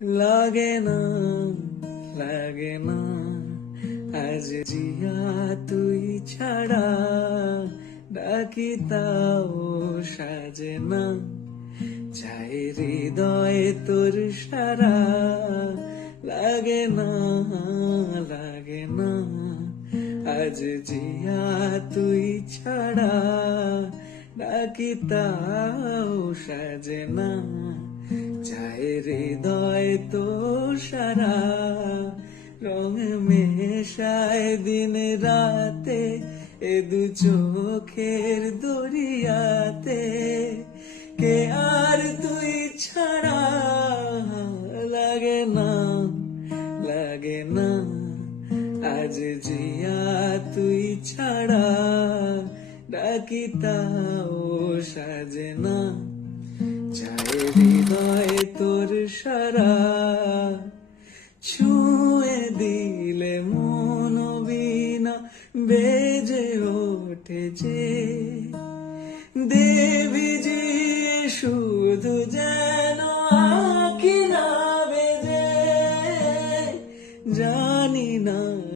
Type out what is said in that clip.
লাগে না, লাগে না, আজ জিয়া তুই ছাড়া, ডাকি তাও সাজে না, চাই হৃদয় তোর সারা, লাগে না, লাগে না, আজ জিয়া তুই ছাড়া, ডাকি তাও সাজে না, চাই হৃদয় তোর সারা, রং মেশায় দিন রাতে, এ দু চোখের দরিয়াতে, কে আর তুই ছাড়া, লাগে না, লাগে না, আজ জিয়া তুই ছাড়া, ডাকি তাও সাজে না, চাই হৃদয় তোর সারা, ছুঁয়ে দিলে মন বিনা বেজে ওঠে যে, দেবী যে শুধু যা